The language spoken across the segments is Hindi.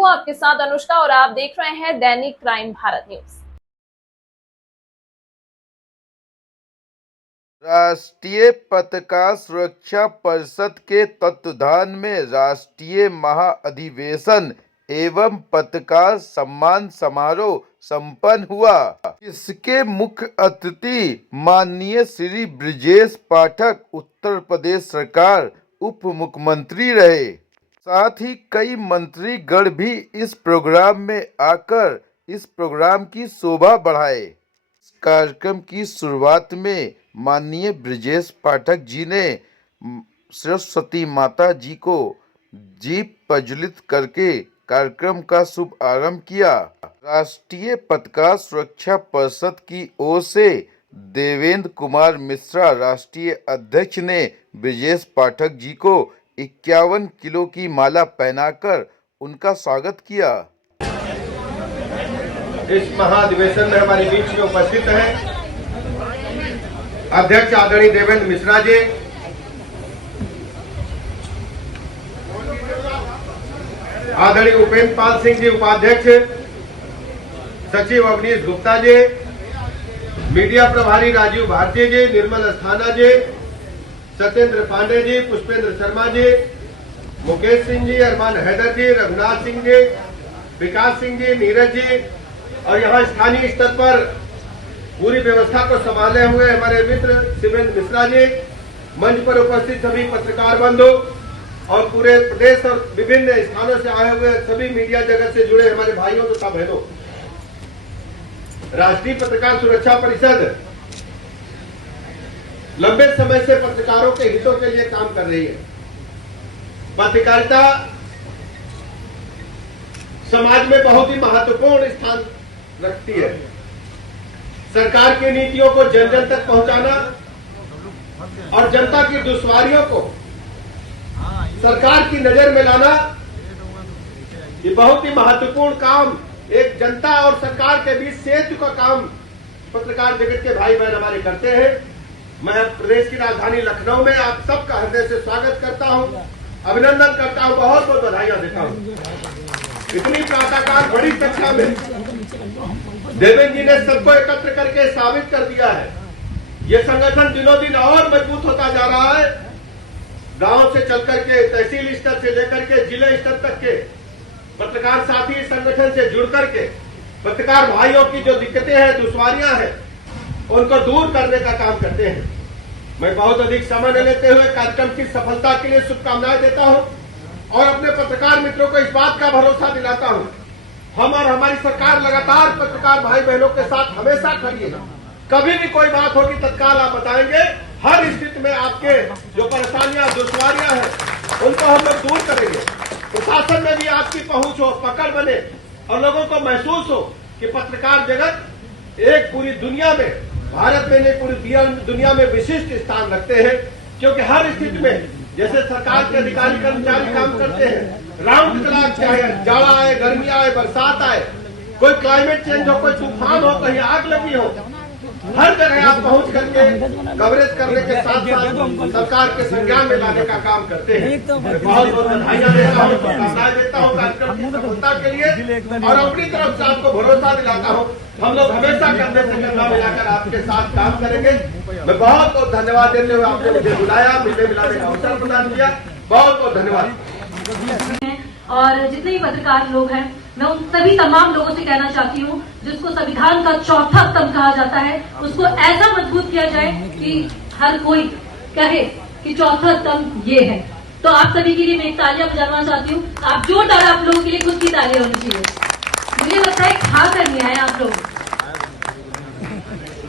हूं आपके साथ अनुष्का और आप देख रहे हैं दैनिक क्राइम भारत न्यूज। राष्ट्रीय पत्रकार सुरक्षा परिषद के तत्वाधान में राष्ट्रीय महाअधिवेशन एवं पत्रकार सम्मान समारोह संपन्न हुआ। इसके मुख्य अतिथि माननीय श्री ब्रजेश पाठक उत्तर प्रदेश सरकार उप मुख्यमंत्री रहे। साथ ही कई मंत्रीगण भी इस प्रोग्राम में आकर इस प्रोग्राम की शोभा बढ़ाए। इस कार्यक्रम की शुरुआत में माननीय ब्रजेश पाठक जी ने सरस्वती माता जी को दीप प्रज्वलित करके कार्यक्रम का शुभ आरंभ किया। राष्ट्रीय पत्रकार सुरक्षा परिषद की ओर से देवेंद्र कुमार मिश्रा राष्ट्रीय अध्यक्ष ने ब्रजेश पाठक जी को 51 किलो की माला पहनाकर उनका स्वागत किया। इस महाधिवेशन में हमारे बीच में उपस्थित हैं अध्यक्ष आदरणीय देवेंद्र मिश्रा जी, आदरणीय उपेंद्र पाल सिंह जी उपाध्यक्ष, सचिव अवनीश गुप्ता जी, मीडिया प्रभारी राजीव भारती जी, निर्मल अस्थाना जी, सत्येंद्र पांडे जी, पुष्पेंद्र शर्मा जी, मुकेश सिंह जी, अरमान हैदर जी, रघुनाथ सिंह जी, विकास सिंह जी, नीरज जी और यहाँ स्थानीय स्तर पर पूरी व्यवस्था को संभाले हुए हमारे मित्र शिवेंद्र मिश्रा जी, मंच पर उपस्थित सभी पत्रकार बंधु और पूरे प्रदेश और विभिन्न स्थानों से आए हुए सभी मीडिया जगत से जुड़े हमारे भाइयों तथा बहनों। राष्ट्रीय पत्रकार सुरक्षा परिषद लंबे समय से पत्रकारों के हितों के लिए काम कर रही है। पत्रकारिता समाज में बहुत ही महत्वपूर्ण स्थान रखती है। सरकार की नीतियों को जन जन तक पहुंचाना और जनता की दुश्वारियों को सरकार की नजर में लाना, ये बहुत ही महत्वपूर्ण काम, एक जनता और सरकार के बीच सेतु का काम पत्रकार जगत के भाई बहन हमारे करते हैं। मैं प्रदेश की राजधानी लखनऊ में आप सबका हृदय से स्वागत करता हूं, अभिनंदन करता हूं, बहुत बहुत बधाइयां देता हूं। इतनी प्रातःकाल बड़ी संख्या में देवेंद्र जी ने सबको एकत्र करके साबित कर दिया है। ये संगठन दिनों दिन और मजबूत होता जा रहा है। गांव से चल करके तहसील स्तर से लेकर के जिले स्तर तक के पत्रकार साथी संगठन से जुड़ करके पत्रकार भाइयों की जो दिक्कतें हैं, दुश्वारियां हैं, उनको दूर करने का काम करते हैं। मैं बहुत अधिक समय न लेते हुए कार्यक्रम की सफलता के लिए शुभकामनाएं देता हूं और अपने पत्रकार मित्रों को इस बात का भरोसा दिलाता हूं, हम और हमारी सरकार लगातार पत्रकार भाई बहनों के साथ हमेशा खड़ी है। कभी भी कोई बात होगी तत्काल आप बताएंगे। हर स्थिति में आपके जो परेशानियां दुश्वारियां हैं उनको हम लोग दूर करेंगे। प्रशासन में भी आपकी पहुंच हो, पकड़ बने और लोगों को महसूस हो कि पत्रकार जगत एक पूरी दुनिया में, भारत में नहीं पूरी दुनिया में विशिष्ट स्थान रखते हैं। क्योंकि हर स्थिति में जैसे सरकार के अधिकारी कर्मचारी काम करते हैं, राउंड क्लॉक चाहे जाड़ा आए, गर्मी आए, बरसात आए, कोई क्लाइमेट चेंज हो, कोई तूफान हो, कहीं आग लगी हो, हर जगह आप पहुंच करके कवरेज करने के साथ साथ सरकार के संज्ञान में लाने का काम करते हैं। बहुत बहुत बधाइयां देता हूँ, शुभकामनाएं देता हूँ कार्यक्रम की सफलता के लिए और अपनी तरफ से आपको भरोसा दिलाता हूँ हम लोग हमेशा कंधे से कंधा मिलाकर आपके साथ काम करेंगे। मैं बहुत बहुत धन्यवाद देते हुए आपने मुझे बुलाया, मिलने मिलाने का अवसर प्रदान किया। बहुत बहुत धन्यवाद। और जितने भी पत्रकार लोग हैं, मैं उन सभी तमाम लोगों से कहना चाहती हूँ जिसको संविधान का चौथा स्तंभ कहा जाता है, उसको ऐसा मजबूत किया जाए कि हर कोई कहे कि चौथा स्तंभ ये है। तो आप सभी के लिए मैं एक तालियां बजाना चाहती हूँ। आप जोरदार आप लोगों के लिए खुद की तालियां होनी चाहिए। मुझे लगता है खा करनी है आप लोग।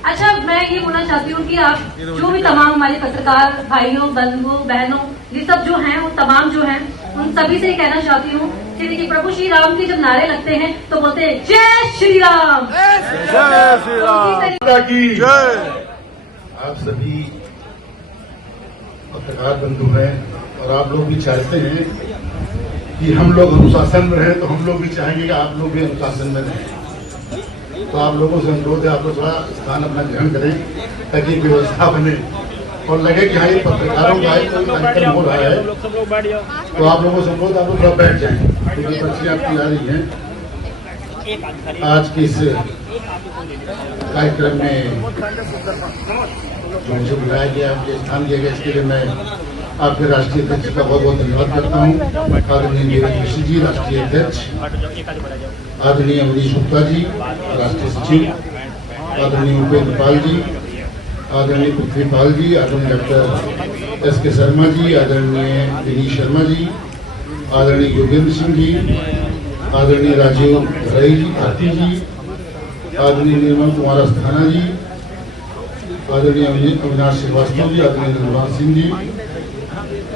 अच्छा, मैं ये बोलना चाहती हूँ कि आप जो भी तमाम हमारे पत्रकार भाइयों, बंधुओं, बहनों, ये सब जो हैं, वो तमाम जो हैं, उन सभी से कहना चाहती हूँ कि देखिए, प्रभु श्री राम के जब नारे लगते हैं तो बोलते हैं जय श्री राम, जय श्री राम की जय। आप सभी पत्रकार बंधु हैं और आप लोग भी चाहते हैं कि हम लोग अनुशासन में रहें, तो हम लोग भी चाहेंगे कि आप लोग भी अनुशासन में रहें। तो आप लोगों से अनुरोध है, आप लोग थोड़ा स्थान अपना ग्रहण करें ताकि व्यवस्था बने और लगे कि हाँ ये पत्रकारों का कोई कार्यक्रम हो रहा है तो आप लोगों से अनुरोध, आप लोग थोड़ा बैठ जाएं, क्योंकि पर्चियां आपकी आ रही हैं। आज के इस कार्यक्रम में जो मुझे बुलाया गया, मुझे स्थान दिया गया, इसके लिए मैं आपके राष्ट्रीय अध्यक्ष का बहुत बहुत धन्यवाद करता हूँ। आदरणीय नीरज ऋषि जी, राष्ट्रीय अध्यक्ष, आदरणीय अमरीश गुप्ता जी, राष्ट्रीय सचिव, आदरणीय उपेंद्र पाल जी, आदरणीय पृथ्वी पाल जी, आदरणीय डॉक्टर S.K. शर्मा जी, आदरणीय दिनेश शर्मा जी, आदरणीय योगेंद्र सिंह जी, आदरणीय राजीव धरई जी, भारती जी, आदरणीय निर्मल कुमार अस्थाना जी, आदरणीय अविनाश श्रीवास्तव जी, आदरणीय निर्मल सिंह जी,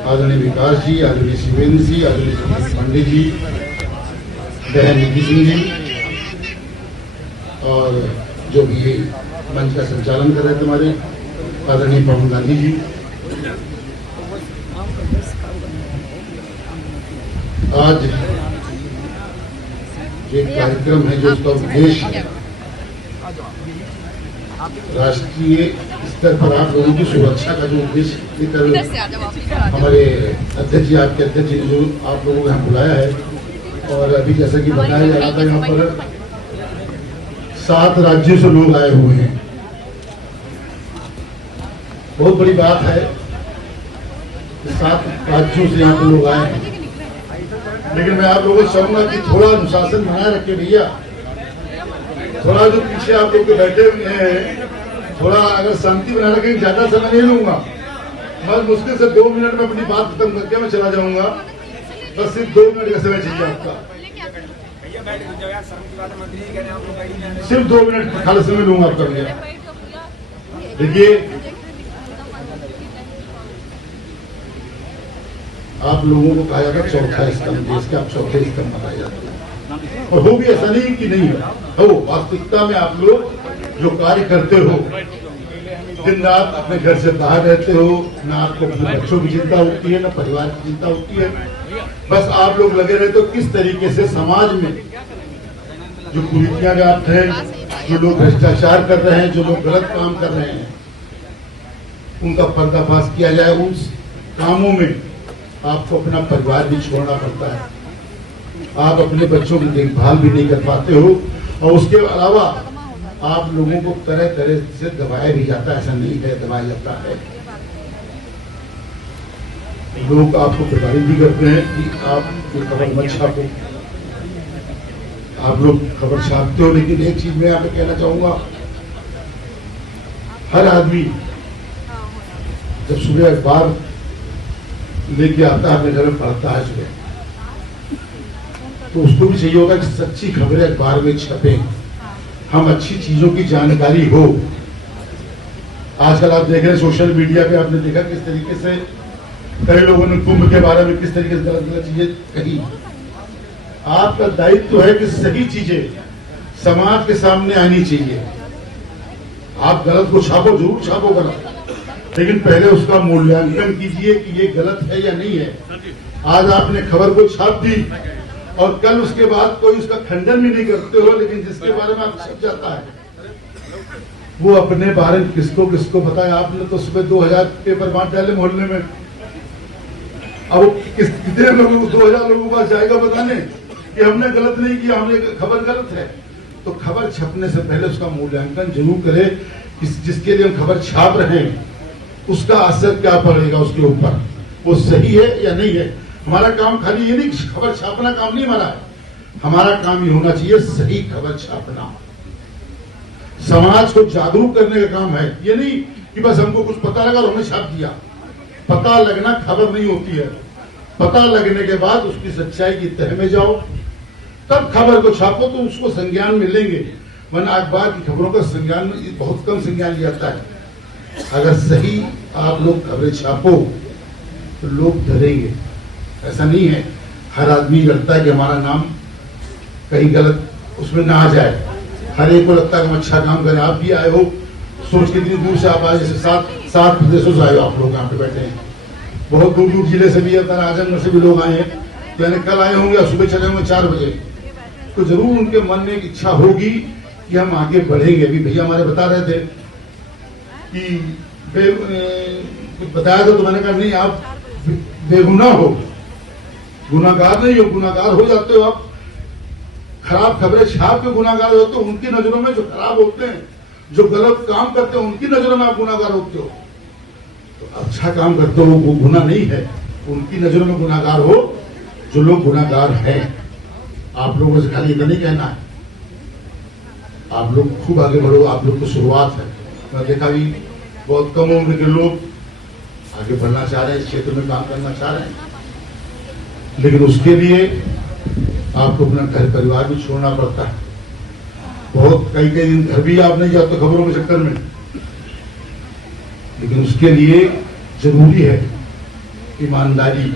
आदरणीय विकास जी, आदरणीय शिवेंद्र जी, आदरणीय पंडित जी, बहन निधि सिंह जी, और जो भी ये मंच का संचालन कर रहे थे हमारे आदरणीय पवन गांधी जी। आज जो कार्यक्रम है, जो उसका उद्देश्य है, राष्ट्रीय स्तर पर आप लोगों की सुरक्षा का जो उद्देश्य लेकर हमारे अध्यक्ष जी, आपके अध्यक्ष जी ने जो आप लोगों को यहाँ बुलाया है, और अभी जैसा कि बताया जा रहा था, यहाँ पर 7 राज्यों से लोग आए हुए हैं। बहुत बड़ी बात है, 7 राज्यों से यहाँ पे लोग आए हैं। लेकिन मैं आप लोगों से चाहूंगा कि थोड़ा अनुशासन बनाए रखे भैया। थोड़ा जो पीछे आप लोग बैठे हुए हैं, थोड़ा अगर शांति बनाए रखें, ज्यादा समय नहीं लूंगा। बस मुश्किल से 2 मिनट में अपनी बात खत्म करके मैं चला जाऊंगा। बस सिर्फ 2 मिनट का समय चाहिए आपका, सिर्फ 2 मिनट खाली समय लूंगा आपका भैया। देखिए, आप लोगों को कहा जाता है चौथा स्तंभ, देश के आप चौथे स्तंभ बताए जाते हैं, और हो भी ऐसा नहीं कि नहीं हो। वास्तविकता में आप लोग जो कार्य करते हो, दिन रात अपने घर से बाहर रहते हो, ना आपको अपने बच्चों की चिंता होती है, ना परिवार की चिंता होती है। बस आप लोग लगे रहते हो किस तरीके से समाज में जो कुरीतियां व्याप्त हैं, जो लोग भ्रष्टाचार कर रहे हैं, जो लोग गलत काम कर रहे हैं, उनका पर्दाफाश किया जाए। उन कामों में आपको अपना परिवार भी छोड़ना पड़ता है, आप अपने बच्चों की देखभाल भी नहीं कर पाते हो, और उसके अलावा आप लोगों को तरह तरह से दबाया भी जाता है। ऐसा नहीं है, दबाया जाता है। लोग आपको प्रताड़ित भी करते हैं कि आप ये खबर मत छापो। आप लोग खबर छापते हो, लेकिन एक चीज मैं यहाँ पे कहना चाहूंगा, हर आदमी जब सुबह अखबार लेके आता है, अपने घर में पढ़ता है सुबह, तो उसको भी चाहिए होगा कि सच्ची खबरें अखबार में छपे, हम अच्छी चीजों की जानकारी हो। आजकल आप देख रहे हैं सोशल मीडिया पे, आपने देखा किस तरीके से कई लोगों ने कुंभ के बारे में किस तरीके से गलत चीजें कही। आपका दायित्व है कि सही चीजें समाज के सामने आनी चाहिए। आप गलत को छापो, जरूर छापो गलत, लेकिन पहले उसका मूल्यांकन कीजिए कि ये गलत है या नहीं है। आज आपने खबर को छाप दी और कल उसके बाद कोई उसका खंडन भी नहीं करते हो, लेकिन जिसके बारे में आप छप जाता है, वो अपने बारे में किसको किसको पता है। आपने तो सुबह 2000 पेपर बांट डाले मोहल्ले में, अब कितने लोगों को 2000 लोगों के पास जाएगा बताने कि हमने गलत नहीं किया, हमने खबर गलत है। तो खबर छपने से पहले उसका मूल्यांकन जरूर करें कि जिसके लिए हम खबर छाप रहे हैं उसका असर क्या पड़ेगा उसके ऊपर, वो सही है या नहीं है। हमारा काम खाली ये नहीं, खबर छापना काम नहीं हमारा है, हमारा काम ये होना चाहिए सही खबर छापना, समाज को जागरूक करने का काम है। ये नहीं कि बस हमको कुछ पता लगा और हमने छाप दिया। पता लगना खबर नहीं होती है, पता लगने के बाद उसकी सच्चाई की तह में जाओ, तब खबर को छापो तो उसको संज्ञान मिलेंगे। वरना अखबार की खबरों का संज्ञान बहुत कम संज्ञान लिया जाता है। अगर सही आप लोग खबरें छापो तो लोग डरेंगे। ऐसा नहीं है, हर आदमी डरता है कि हमारा नाम कहीं गलत उसमें ना आ जाए। हर एक को लगता है कि हम अच्छा काम करें। आप भी आए हो, सोच के इतनी दूर से आप आए, जैसे 7 प्रदेशों से आए हो आप लोग यहाँ पे बैठे हैं, बहुत दूर दूर जिले से भी, आजमगढ़ से भी लोग आए हैं, यानी कल आए होंगे और सुबह चले होंगे 4 बजे। तो जरूर उनके मन में एक इच्छा होगी कि हम आगे बढ़ेंगे। अभी भैया हमारे बता रहे थे कि कुछ बताया तो मैंने कहा नहीं, आप बेगुनाह हो, गुनाहगार नहीं हो। गुनाहगार हो जाते हो आप, खराब खबरें छाप के गुनाहगार होते हो। उनकी नजरों में जो खराब होते हैं, जो गलत काम करते हैं, उनकी नजरों में आप गुनाहगार होते हो। तो अच्छा काम करते हो वो गुनाह नहीं है, उनकी नजरों में गुनाहगार हो जो लोग गुनाहगार हैं। आप लोगों से खाली इतना नहीं कहना है, आप लोग खूब आगे बढ़ो। आप लोग की शुरुआत है। मैं देखा भी बहुत कम उम्र के लोग आगे बढ़ना चाह रहे हैं, इस क्षेत्र में काम करना चाह रहे हैं, लेकिन उसके लिए आपको अपना घर परिवार भी छोड़ना पड़ता है। बहुत कई दिन घर भी आप नहीं जाते खबरों के चक्कर में, लेकिन उसके लिए जरूरी है ईमानदारी।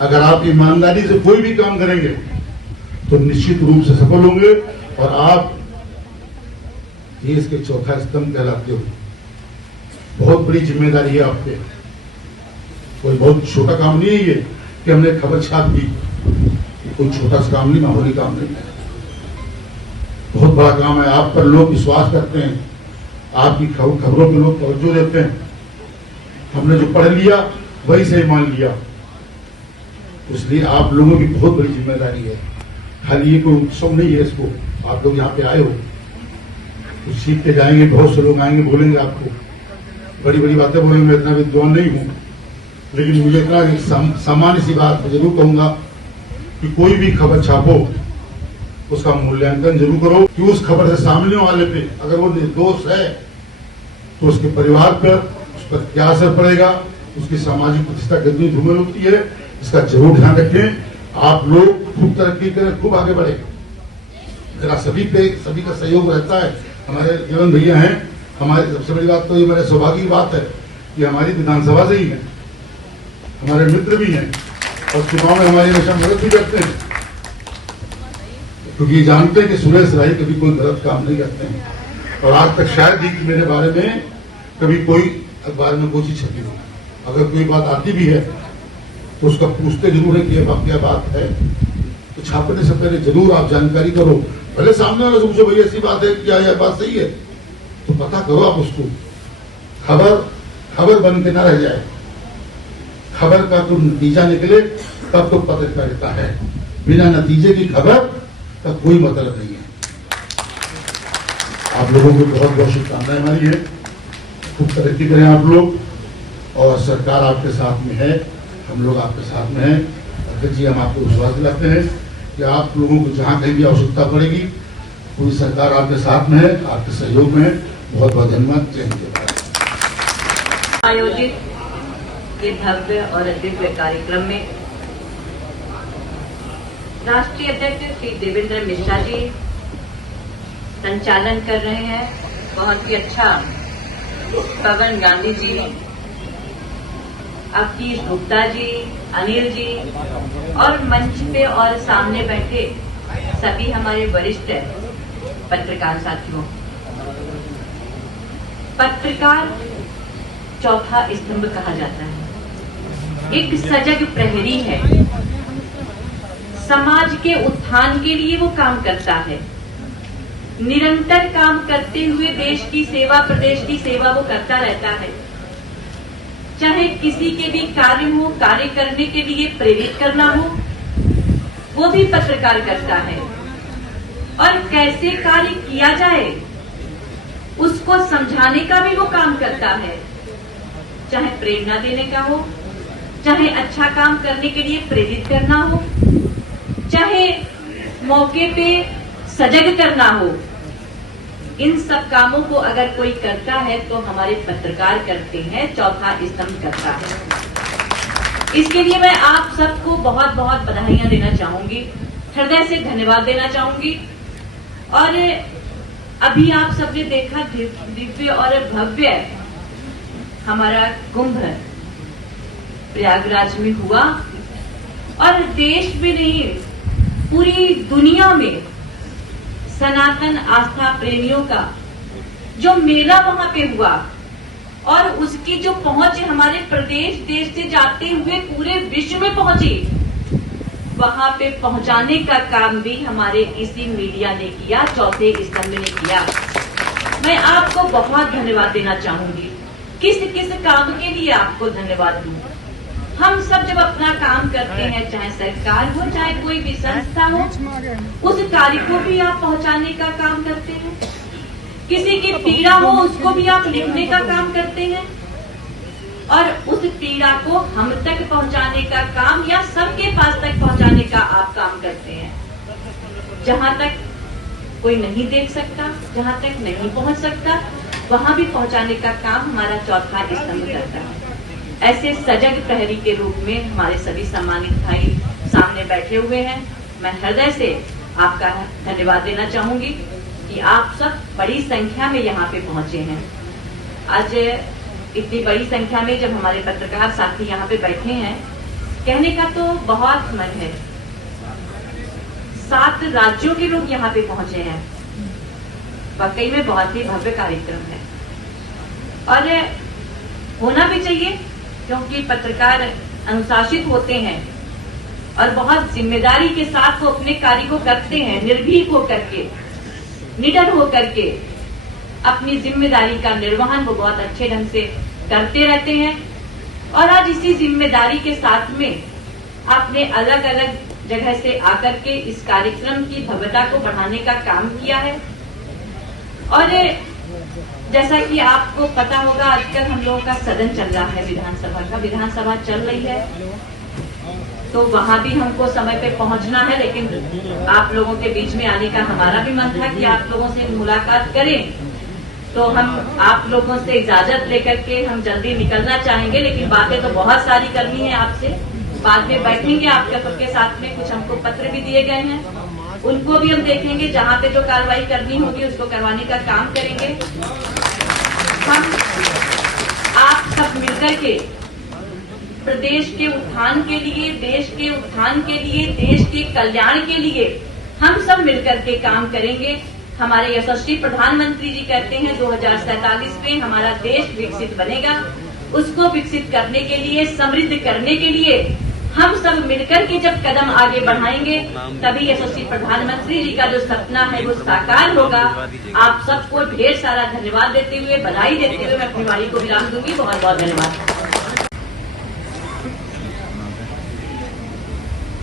अगर आप ईमानदारी से कोई भी काम करेंगे तो निश्चित रूप से सफल होंगे और आप देश के चौथा स्तंभ कहलाते हो। बहुत बड़ी जिम्मेदारी है आप पे, कोई बहुत छोटा काम नहीं है ये कि हमने खबर छाप दी। कोई छोटा सा काम नहीं, मामूली काम नहीं है, बहुत बड़ा काम है। आप पर लोग विश्वास करते हैं, आपकी खबरों पे लोग तवज्जो देते हैं। हमने जो पढ़ लिया वही सही मान लिया, इसलिए आप लोगों की बहुत बड़ी जिम्मेदारी है। खाली ये कोई उत्सव नहीं है, इसको आप लोग यहाँ पे आए हो तो सीख के जाएंगे। बहुत से लोग आएंगे, बोलेंगे आपको, बड़ी बड़ी बातें बोलेंगे। मैं इतना विद्वान नहीं हूं, लेकिन मुझे इतना सामान्य सी बात जरूर कहूंगा कि कोई भी खबर छापो उसका मूल्यांकन जरूर करो कि उस खबर से सामने वाले पे अगर वो निर्दोष है तो उसके परिवार पर, उस पर क्या असर पड़ेगा, उसकी सामाजिक प्रतिष्ठा कितनी धूमिल होती है, इसका जरूर ध्यान रखें। आप लोग खूब तरक्की करें, खूब आगे बढ़े। मेरा सभी का सहयोग रहता है। हमारे जीवन भैया हैं, हमारी सबसे बड़ी बात तो ये मेरे सौभाग्य की बात है कि हमारी विधानसभा से ही है, हमारे मित्र भी हैं और चुनाव में हमारी हमेशा मदद भी करते हैं, क्योंकि जानते हैं कि सुरेश राय कभी कोई गलत काम नहीं करते हैं। और आज तक शायद ही कि मेरे बारे में कभी कोई अखबार में कोई चीज छपी हो। अगर कोई बात आती भी है तो उसका पूछते जरूर है कि ये क्या बात है, तो छापने से पहले जरूर आप जानकारी करो। भले सामने वाले पूछो भाई ऐसी बात है, क्या यह बात सही है, तो पता करो आप उसको। खबर बन के ना रह जाए, खबर का तो नतीजा निकले तब तो पत्रकारिता है। बिना नतीजे की खबर का कोई मतलब नहीं है। आप लोगों को बहुत बहुत शुभकामनाएं हमारी है। खूब तरक्की करें आप लोग, और सरकार आपके साथ में है, हम लोग आपके साथ में हैं। अध्यक्ष जी, हम आपको विश्वास दिलाते हैं कि आप लोगों को जहां कहीं भी आवश्यकता पड़ेगी पूरी सरकार आपके साथ में है, आपके सहयोग में है। बहुत बहुत धन्यवाद। जय हिंद। आयोजित ये भव्य और दिव्य कार्यक्रम में राष्ट्रीय अध्यक्ष श्री देवेंद्र मिश्रा जी संचालन कर रहे हैं। बहुत ही अच्छा पवन गांधी जी, अवधेश गुप्ता जी, अनिल जी और मंच पे और सामने बैठे सभी हमारे वरिष्ठ पत्रकार साथियों। पत्रकार चौथा स्तंभ कहा जाता है, एक सजग प्रहरी है। समाज के उत्थान के लिए वो काम करता है, निरंतर काम करते हुए देश की सेवा, प्रदेश की सेवा वो करता रहता है। चाहे किसी के भी कार्य हो, कार्य करने के लिए प्रेरित करना हो, वो भी पत्रकार करता है। और कैसे कार्य किया जाए उसको समझाने का भी वो काम करता है। चाहे प्रेरणा देने का हो, चाहे अच्छा काम करने के लिए प्रेरित करना हो, चाहे मौके पे सजग करना हो, इन सब कामों को अगर कोई करता है तो हमारे पत्रकार करते हैं, चौथा स्तंभ करता है। इसके लिए मैं आप सबको बहुत बहुत बधाइयां देना चाहूंगी, हृदय से धन्यवाद देना चाहूंगी। और अभी आप सबने देखा दिव्य और भव्य हमारा कुंभ प्रयागराज में हुआ, और देश में नहीं पूरी दुनिया में सनातन आस्था प्रेमियों का जो मेला वहां पे हुआ और उसकी जो पहुंच हमारे प्रदेश देश से जाते हुए पूरे विश्व में पहुंची, वहां पे पहुंचाने का काम भी हमारे इसी मीडिया ने किया, चौथे स्तंभ ने किया। मैं आपको बहुत धन्यवाद देना चाहूंगी किस किस काम के लिए आपको धन्यवाद दूं? हम सब जब अपना काम करते हैं, चाहे सरकार हो चाहे कोई भी संस्था हो, उस कार्य को भी आप पहुंचाने का काम करते हैं। किसी की पीड़ा हो उसको भी आप लिखने का काम करते हैं और उस पीड़ा को हम तक पहुंचाने का काम या सबके पास तक पहुंचाने का आप काम करते हैं। जहां तक कोई नहीं देख सकता, जहां तक नहीं पहुंच सकता, वहां भी पहुंचाने का काम हमारा चौथा स्तंभ करता है। ऐसे सजग प्रहरी के रूप में हमारे सभी सम्मानित भाई सामने बैठे हुए हैं। मैं हृदय से आपका धन्यवाद देना चाहूंगी कि आप सब बड़ी संख्या में यहाँ पे पहुंचे हैं। आज इतनी बड़ी संख्या में जब हमारे पत्रकार साथी यहाँ पे बैठे हैं, कहने का तो बहुत मन है। 7 राज्यों के लोग यहाँ पे पहुंचे हैं। वाकई में बहुत ही भव्य कार्यक्रम है और होना भी चाहिए, क्योंकि पत्रकार अनुशासित होते हैं और बहुत जिम्मेदारी के साथ वो अपने कार्य को करते हैं। निर्भीक होकर के, निडर होकर के अपनी जिम्मेदारी का निर्वहन वो बहुत अच्छे ढंग से करते रहते हैं। और आज इसी जिम्मेदारी के साथ में आपने अलग अलग जगह से आकर के इस कार्यक्रम की भव्यता को बढ़ाने का काम किया है। और जैसा कि आपको पता होगा, आजकल हम लोगों का सदन चल रहा है, विधानसभा चल रही है, तो वहां भी हमको समय पे पहुंचना है। लेकिन आप लोगों के बीच में आने का हमारा भी मन था कि आप लोगों से मुलाकात करें, तो हम आप लोगों से इजाजत लेकर के हम जल्दी निकलना चाहेंगे। लेकिन बातें तो बहुत सारी करनी है आपसे, बाद में बैठेंगे आपके सबके साथ में। कुछ हमको पत्र भी दिए गए हैं, उनको भी हम देखेंगे। जहां पे जो कार्रवाई करनी होगी उसको करवाने का काम करेंगे। हम आप सब मिलकर के प्रदेश के उत्थान के लिए, देश के उत्थान के लिए, देश के कल्याण के लिए हम सब मिलकर के काम करेंगे। हमारे यशस्वी प्रधानमंत्री जी कहते हैं 2047 में हमारा देश विकसित बनेगा। उसको विकसित करने के लिए, समृद्ध करने के लिए हम सब मिलकर के जब कदम आगे बढ़ाएंगे, तभी यशस्वी प्रधानमंत्री जी का जो सपना है वो साकार होगा। आप सबको ढेर सारा धन्यवाद देते हुए, बधाई देते हुए मैं अपनी वाणी को विराम दूंगी। बहुत बहुत धन्यवाद।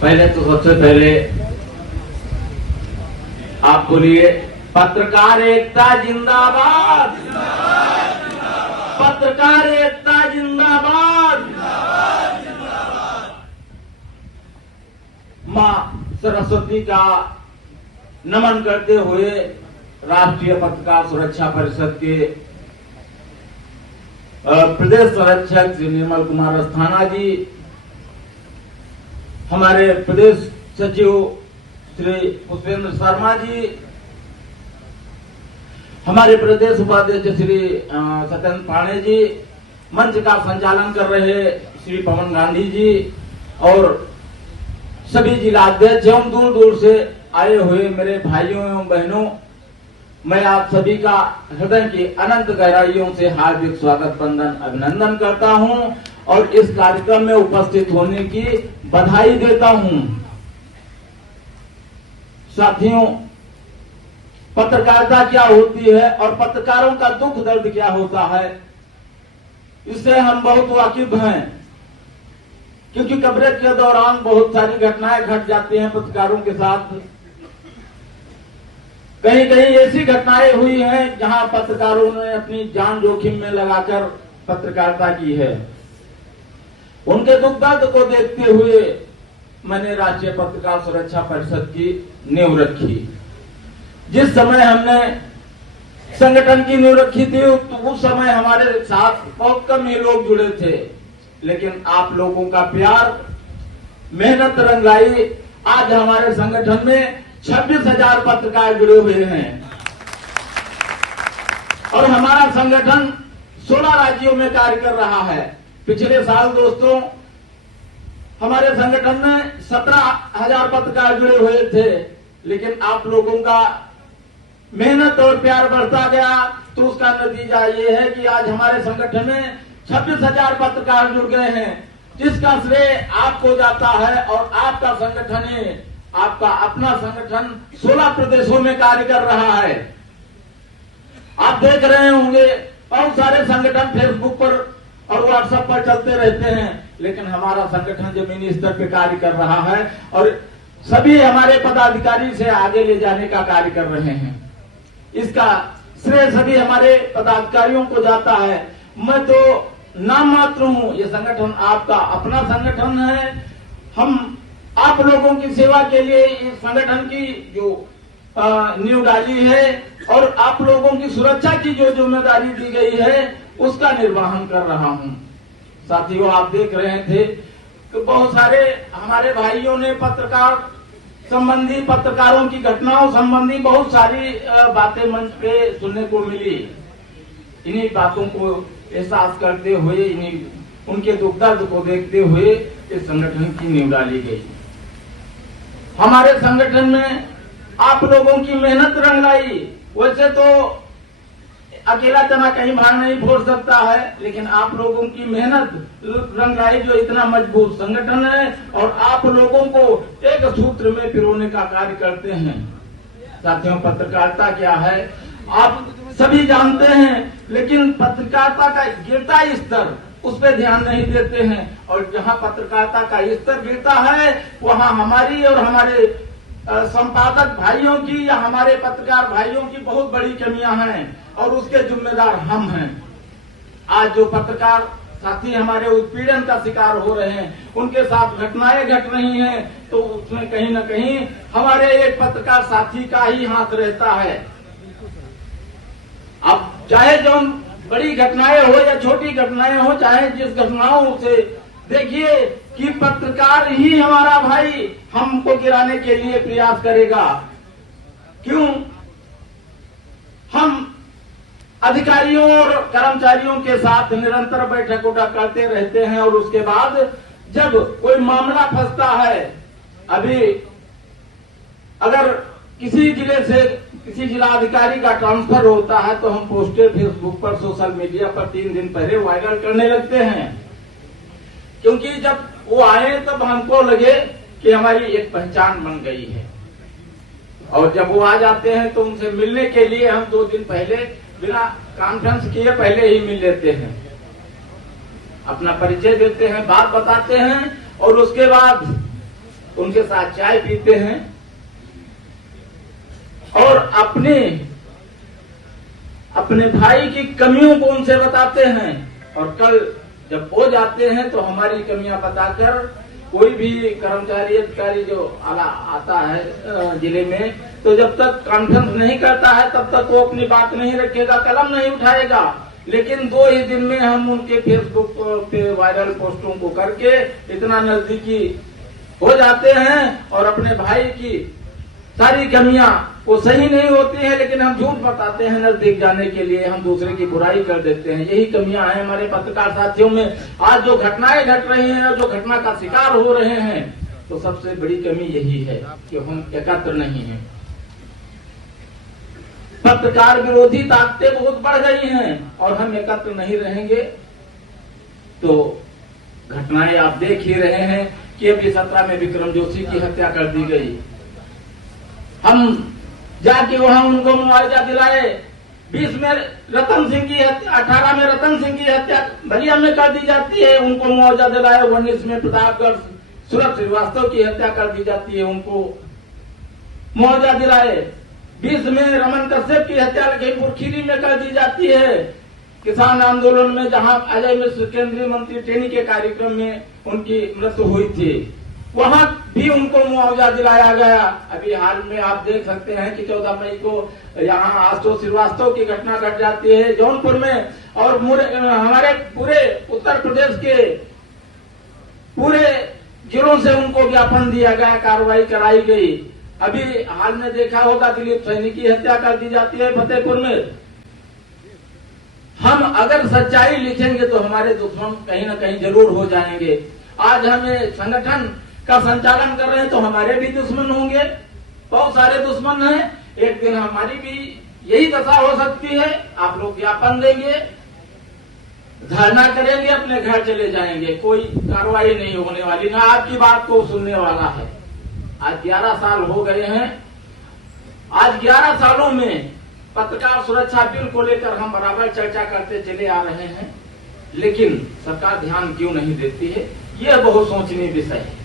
पहले तो सबसे पहले आप बोलिए, पत्रकार एकता जिंदाबाद, पत्रकार एकता जिंदाबाद। मां सरस्वती का नमन करते हुए राष्ट्रीय पत्रकार सुरक्षा परिषद के प्रदेश संरक्षक श्री निर्मल कुमार अस्थाना जी, हमारे प्रदेश सचिव श्री पुष्पेंद्र शर्मा जी, हमारे प्रदेश उपाध्यक्ष श्री सत्येंद्र पांडे जी, मंच का संचालन कर रहे श्री पवन गांधी जी और सभी जिलाध्यक्ष एवं दूर दूर से आए हुए मेरे भाइयों एवं बहनों, मैं आप सभी का हृदय की अनंत गहराइयों से हार्दिक स्वागत, वंदन, अभिनंदन करता हूं और इस कार्यक्रम में उपस्थित होने की बधाई देता हूं। साथियों, पत्रकारिता क्या होती है और पत्रकारों का दुख दर्द क्या होता है, इससे हम बहुत वाकिफ हैं, क्योंकि कवरेज के दौरान बहुत सारी घटनाएं घट जाती हैं पत्रकारों के साथ। कहीं कहीं ऐसी घटनाएं हुई हैं जहां पत्रकारों ने अपनी जान जोखिम में लगाकर पत्रकारिता की है। उनके दुख दर्द को देखते हुए मैंने राष्ट्रीय पत्रकार सुरक्षा परिषद की नींव रखी। जिस समय हमने संगठन की नींव रखी थी तो उस समय हमारे साथ बहुत कम ही लोग जुड़े थे, लेकिन आप लोगों का प्यार, मेहनत रंग लाई। आज हमारे संगठन में 26,000 पत्रकार जुड़े हुए हैं और हमारा संगठन 16 राज्यों में कार्य कर रहा है। पिछले साल दोस्तों हमारे संगठन में 17,000 पत्रकार जुड़े हुए थे, लेकिन आप लोगों का मेहनत और प्यार बढ़ता गया तो उसका नतीजा ये है कि आज हमारे संगठन में 26,000 पत्रकार जुड़ गए हैं, जिसका श्रेय आपको जाता है। और आपका संगठन है, आपका अपना संगठन 16 प्रदेशों में कार्य कर रहा है। आप देख रहे होंगे बहुत सारे संगठन फेसबुक पर और व्हाट्सएप पर चलते रहते हैं, लेकिन हमारा संगठन जमीनी स्तर पे कार्य कर रहा है और सभी हमारे पदाधिकारी से आगे ले जाने का कार्य कर रहे हैं। इसका श्रेय सभी हमारे पदाधिकारियों को जाता है। मैं तो नाम मात्र हूँ, ये संगठन आपका अपना संगठन है। हम आप लोगों की सेवा के लिए इस संगठन की जो नींव डाली है और आप लोगों की सुरक्षा की जो जिम्मेदारी दी गई है उसका निर्वहन कर रहा हूँ। साथियों, आप देख रहे थे कि बहुत सारे हमारे भाइयों ने पत्रकारों की घटनाओं संबंधी बहुत सारी बातें मंच पे सुनने को मिली। इन्हीं बातों को एहसास करते हुए, उनके दुख दर्द को देखते हुए इस संगठन की नींव डाली गई। हमारे संगठन में आप लोगों की मेहनत रंग लाई। वैसे तो अकेला तना कहीं भाग नहीं फोड़ सकता है, लेकिन आप लोगों की मेहनत रंग लाई जो इतना मजबूत संगठन है और आप लोगों को एक सूत्र में पिरोने का कार्य करते हैं। साथियों, पत्रकारिता क्या है आप सभी जानते हैं, लेकिन पत्रकारिता का गिरता स्तर उस पर ध्यान नहीं देते हैं और जहां पत्रकारिता का स्तर गिरता है वहां हमारी और हमारे संपादक भाइयों की या हमारे पत्रकार भाइयों की बहुत बड़ी कमियां हैं और उसके जिम्मेदार हम हैं। आज जो पत्रकार साथी हमारे उत्पीड़न का शिकार हो रहे हैं, उनके साथ घटनाएं घट रही हैं, तो उसमें कहीं न कहीं हमारे एक पत्रकार साथी का ही हाथ रहता है। अब चाहे जो बड़ी घटनाएं हो या छोटी घटनाएं हो, चाहे जिस घटनाओं से देखिए कि पत्रकार ही हमारा भाई हमको गिराने के लिए प्रयास करेगा। क्यों? हम अधिकारियों और कर्मचारियों के साथ निरंतर बैठक उठक करते रहते हैं और उसके बाद जब कोई मामला फंसता है, अभी अगर किसी जिले से किसी जिलाधिकारी का ट्रांसफर होता है तो हम पोस्टर फेसबुक पर, सोशल मीडिया पर 3 दिन पहले वायरल करने लगते हैं, क्योंकि जब वो आए तब हमको लगे कि हमारी एक पहचान बन गई है। और जब वो आ जाते हैं तो उनसे मिलने के लिए हम 2 दिन पहले बिना कॉन्फ्रेंस किए पहले ही मिल लेते हैं, अपना परिचय देते हैं, बात बताते हैं और उसके बाद उनके साथ चाय पीते हैं और अपने भाई की कमियों को उनसे बताते हैं। और कल जब हो जाते हैं तो हमारी कमियां बताकर कोई भी कर्मचारी अधिकारी जो आता है जिले में, तो जब तक कॉन्फ्रेंस नहीं करता है तब तक वो अपनी बात नहीं रखेगा, कलम नहीं उठाएगा। लेकिन 2 ही दिन में हम उनके फेसबुक पे वायरल पोस्टों को करके इतना नजदीकी हो जाते हैं और अपने भाई की सारी कमियां वो सही नहीं होती है, लेकिन हम झूठ बताते हैं नजदीक जाने के लिए, हम दूसरे की बुराई कर देते हैं। यही कमियां हैं हमारे पत्रकार साथियों में। आज जो घटनाएं घट रही हैं और जो घटना का शिकार हो रहे हैं, तो सबसे बड़ी कमी यही है कि हम एकत्र नहीं हैं। पत्रकार विरोधी ताकतें बहुत बढ़ गई हैं और हम एकत्र नहीं रहेंगे तो घटनाएं आप देख ही रहे हैं कि अभी 17 में विक्रम जोशी की हत्या कर दी गई। हम जाके वहां उनको मुआवजा दिलाए। 20 में रतन सिंह की हत्या, 18 में रतन सिंह की हत्या बलिया में कर दी जाती है, उनको मुआवजा दिलाए। 19 में प्रतापगढ़ सूरज श्रीवास्तव की हत्या कर दी जाती है, उनको मुआवजा दिलाए। 20 में रमन कश्यप की हत्या लखीमपुर खीरी में कर दी जाती है। किसान आंदोलन में जहां अजय मिश्र केंद्रीय मंत्री टेनी के कार्यक्रम में उनकी मृत्यु हुई थी, वहां भी उनको मुआवजा दिलाया गया। अभी हाल में आप देख सकते हैं कि 14 मई को यहाँ आशुतोष श्रीवास्तव की घटना घट जाती है जौनपुर में, और हमारे पूरे उत्तर प्रदेश के पूरे जिलों से उनको ज्ञापन दिया गया, कार्रवाई कराई गई। अभी हाल में देखा होगा दिलीप सैनी की हत्या कर दी जाती है फतेहपुर में। हम अगर सच्चाई लिखेंगे तो हमारे दुश्मन कहीं न कहीं जरूर हो जाएंगे। आज हमें संगठन का संचालन कर रहे हैं तो हमारे भी दुश्मन होंगे, बहुत सारे दुश्मन हैं। एक दिन हमारी भी यही दशा हो सकती है। आप लोग ज्ञापन देंगे, धरना करेंगे, अपने घर चले जाएंगे, कोई कार्रवाई नहीं होने वाली, ना आपकी बात को सुनने वाला है। आज 11 साल हो गए हैं। आज 11 सालों में पत्रकार सुरक्षा बिल को लेकर हम बराबर चर्चा करते चले आ रहे हैं, लेकिन सरकार ध्यान क्यों नहीं देती है, यह बहुत सोचनीय विषय है।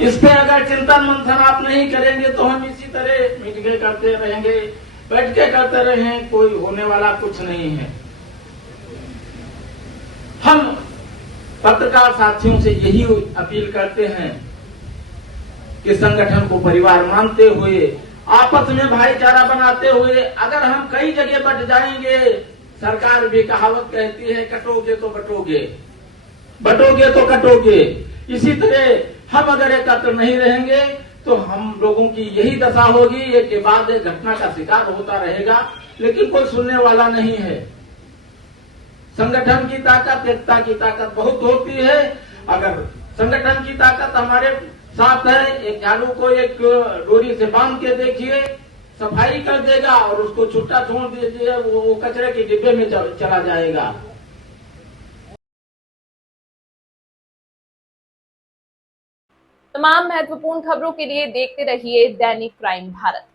इस पे अगर चिंतन मंथन आप नहीं करेंगे तो हम इसी तरह मीटिंगें करते रहेंगे, बैठकें करते रहेंगे, कोई होने वाला कुछ नहीं है। हम पत्रकार साथियों से यही अपील करते हैं कि संगठन को परिवार मानते हुए, आपस में भाईचारा बनाते हुए, अगर हम कई जगह बट जाएंगे, सरकार भी कहावत कहती है कटोगे तो बटोगे, बटोगे तो कटोगे। इसी तरह हम अगर एकत्र नहीं रहेंगे तो हम लोगों की यही दशा होगी, एक के बाद एक घटना का शिकार होता रहेगा, लेकिन कोई सुनने वाला नहीं है। संगठन की ताकत, एकता की ताकत बहुत होती है। अगर संगठन की ताकत हमारे साथ है, एक झाड़ू को एक डोरी से बांध के देखिए, सफाई कर देगा और उसको छुट्टा छोड़ दीजिए, वो कचरे के डिब्बे में चला जाएगा। तमाम महत्वपूर्ण खबरों के लिए देखते रहिए दैनिक क्राइम भारत।